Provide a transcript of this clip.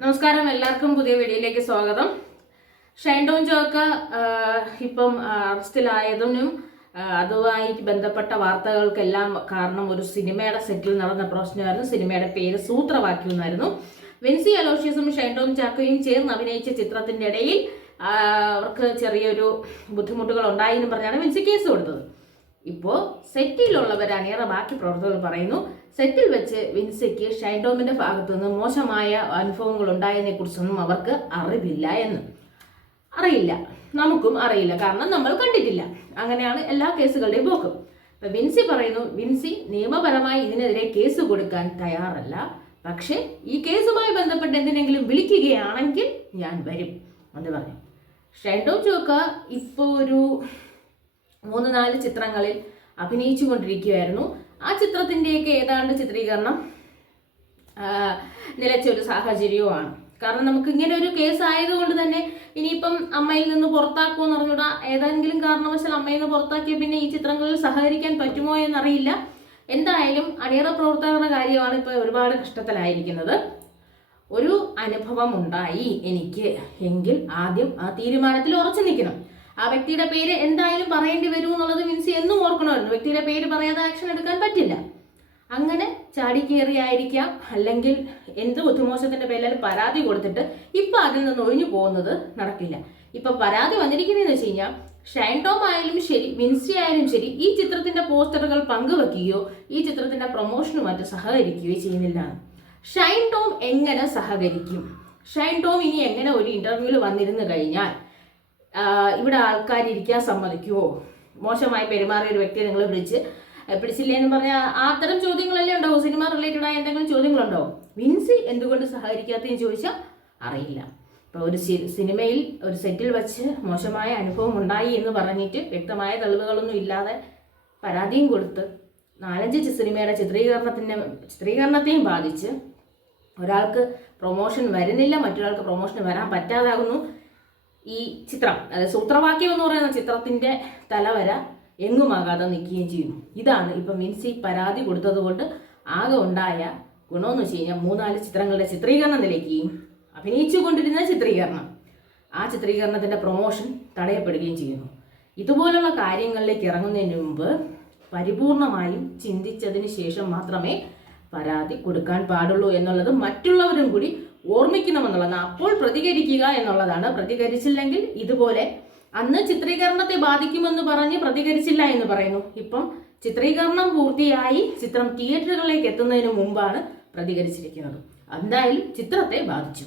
നമസ്കാരം, എല്ലാവർക്കും പുതിയ വീഡിയോയിലേക്ക് സ്വാഗതം. ഷൈൻ ടോം ജോക്ക് ഇപ്പം അറസ്റ്റിലായതിനും അതുമായിട്ട് ബന്ധപ്പെട്ട വാർത്തകൾക്കെല്ലാം കാരണം ഒരു സിനിമയുടെ സെറ്റിൽ നടന്ന പ്രശ്നമായിരുന്നു. സിനിമയുടെ പേര് സൂത്രവാക്യം എന്നായിരുന്നു. വിൻസി അലോഷ്യസും ഷൈൻ ടോം ചാക്കോയും ചേർന്ന് അഭിനയിച്ച ചിത്രത്തിന്റെ ഇടയിൽ അവർക്ക് ചെറിയൊരു ബുദ്ധിമുട്ടുകൾ ഉണ്ടായി എന്ന് പറഞ്ഞാണ് വിൻസി കേസ് കൊടുത്തത്. ഇപ്പോൾ സെറ്റിലുള്ളവർ അണിയറ ബാക്കി പ്രവർത്തകർ പറയുന്നു, സെറ്റിൽ വെച്ച് വിൻസിക്ക് ഷൈൻ ടോമിന്റെ ഭാഗത്തു നിന്ന് മോശമായ അനുഭവങ്ങൾ ഉണ്ടായതിനെ കുറിച്ചൊന്നും അവർക്ക് അറിവില്ല എന്ന്. അറിയില്ല, നമുക്കും അറിയില്ല, കാരണം നമ്മൾ കണ്ടിട്ടില്ല. അങ്ങനെയാണ് എല്ലാ കേസുകളുടെയും പോക്ക്. ഇപ്പൊ വിൻസി പറയുന്നു, വിൻസി നിയമപരമായി ഇതിനെതിരെ കേസ് കൊടുക്കാൻ തയ്യാറല്ല, പക്ഷെ ഈ കേസുമായി ബന്ധപ്പെട്ട് എന്തിനെങ്കിലും വിളിക്കുകയാണെങ്കിൽ ഞാൻ വരും എന്ന് പറഞ്ഞു. ഷൈൻ ടോം ജോക്ക ഇപ്പോൾ ഒരു 3-4 ചിത്രങ്ങളിൽ അഭിനയിച്ചു കൊണ്ടിരിക്കുകയായിരുന്നു. ആ ചിത്രത്തിൻ്റെയൊക്കെ ഏതാണ്ട് ചിത്രീകരണം നിലച്ചൊരു സാഹചര്യവുമാണ്. കാരണം നമുക്ക് ഇങ്ങനെ ഒരു കേസ് ആയതുകൊണ്ട് തന്നെ ഇനിയിപ്പം അമ്മയിൽ നിന്ന് പുറത്താക്കുമെന്ന് പറഞ്ഞൂടാ. ഏതെങ്കിലും കാരണവശാൽ അമ്മയിൽ നിന്ന് പുറത്താക്കിയ പിന്നെ ഈ ചിത്രങ്ങളിൽ സഹകരിക്കാൻ പറ്റുമോ എന്നറിയില്ല. എന്തായാലും അണിയറ പ്രവർത്തകരുടെ കാര്യമാണ് ഇപ്പോൾ ഒരുപാട് കഷ്ടത്തിലായിരിക്കുന്നത്. ഒരു അനുഭവം ഉണ്ടായി എനിക്ക് എങ്കിൽ ആദ്യം ആ തീരുമാനത്തിൽ ഉറച്ചു നിൽക്കണം. ആ വ്യക്തിയുടെ പേര് എന്തായാലും പറയേണ്ടി വരും എന്നുള്ളത് വിൻസി എന്നും ഓർക്കണമായിരുന്നു. വ്യക്തിയുടെ പേര് പറയാതെ ആക്ഷൻ എടുക്കാൻ പറ്റില്ല. അങ്ങനെ ചാടിക്കേറിയായിരിക്കാം, അല്ലെങ്കിൽ എന്ത് ബുദ്ധിമോശത്തിന്റെ പേരിൽ പരാതി കൊടുത്തിട്ട് ഇപ്പൊ അതിൽ നിന്ന് ഒഴിഞ്ഞു പോകുന്നത് നടക്കില്ല. ഇപ്പൊ പരാതി വന്നിരിക്കുന്നതെന്ന് വെച്ച് കഴിഞ്ഞാൽ ഷൈൻ ടോം ആയാലും ശരി, വിൻസി ആയാലും ശരി, ഈ ചിത്രത്തിന്റെ പോസ്റ്ററുകൾ പങ്കുവെക്കുകയോ ഈ ചിത്രത്തിന്റെ പ്രൊമോഷനുമായിട്ട് സഹകരിക്കുകയോ ചെയ്യുന്നില്ല. ഷൈൻ ടോം എങ്ങനെ സഹകരിക്കും? ഷൈൻ ടോം ഇനി എങ്ങനെ ഒരു ഇന്റർവ്യൂവിൽ വന്നിരുന്നു കഴിഞ്ഞാൽ ഇവിടെ ആൾക്കാർ ഇരിക്കാൻ സമ്മതിക്കുമോ? മോശമായി പെരുമാറിയ ഒരു വ്യക്തിയെ നിങ്ങൾ പിടിച്ചില്ലേ എന്ന് പറഞ്ഞാൽ അത്തരം ചോദ്യങ്ങളല്ലേ ഉണ്ടാവും. സിനിമ റിലേറ്റഡ് ആയ എന്തെങ്കിലും ചോദ്യങ്ങളുണ്ടാവും. വിൻസി എന്തുകൊണ്ട് സഹകരിക്കാത്തതെന്ന് ചോദിച്ചാൽ അറിയില്ല. ഇപ്പോൾ ഒരു സിനിമയിൽ ഒരു സെറ്റിൽ വെച്ച് മോശമായ അനുഭവം ഉണ്ടായി എന്ന് പറഞ്ഞിട്ട് വ്യക്തമായ തെളിവുകളൊന്നും ഇല്ലാതെ പരാതിയും കൊടുത്ത് 4-5 സിനിമയുടെ ചിത്രീകരണത്തെയും ബാധിച്ച് ഒരാൾക്ക് പ്രൊമോഷൻ വരുന്നില്ല, മറ്റൊരാൾക്ക് പ്രൊമോഷൻ വരാൻ പറ്റാതാകുന്നു. ഈ ചിത്രം, അതായത് സൂത്രവാക്യം എന്ന് പറയുന്ന ചിത്രത്തിന്റെ തലവര എങ്ങുമാകാതെ നിൽക്കുകയും ചെയ്യുന്നു. ഇതാണ് ഇപ്പം വിൻസി പരാതി കൊടുത്തത് കൊണ്ട് ആകെ ഉണ്ടായ ഗുണമെന്ന് വെച്ച് കഴിഞ്ഞാൽ 3-4 ചിത്രങ്ങളുടെ ചിത്രീകരണം നിലയ്ക്കുകയും അഭിനയിച്ചു കൊണ്ടിരുന്ന ആ ചിത്രീകരണത്തിന്റെ പ്രൊമോഷൻ തടയപ്പെടുകയും ചെയ്യുന്നു. ഇതുപോലുള്ള കാര്യങ്ങളിലേക്ക് ഇറങ്ങുന്നതിന് മുമ്പ് പരിപൂർണമായും ചിന്തിച്ചതിന് ശേഷം മാത്രമേ പരാതി കൊടുക്കാൻ പാടുള്ളൂ എന്നുള്ളത് മറ്റുള്ളവരും കൂടി ഓർമ്മിക്കണമെന്നുള്ളതാണ്. അപ്പോൾ പ്രതികരിക്കുക എന്നുള്ളതാണ്. പ്രതികരിച്ചില്ലെങ്കിൽ ഇതുപോലെ അന്ന് ചിത്രീകരണത്തെ ബാധിക്കുമെന്ന് പറഞ്ഞ് പ്രതികരിച്ചില്ല എന്ന് പറയുന്നു. ഇപ്പം ചിത്രീകരണം പൂർത്തിയായി ചിത്രം തിയേറ്ററുകളിലേക്ക് എത്തുന്നതിന് മുമ്പാണ് പ്രതികരിച്ചിരിക്കുന്നത്. എന്തായാലും ചിത്രത്തെ ബാധിച്ചു.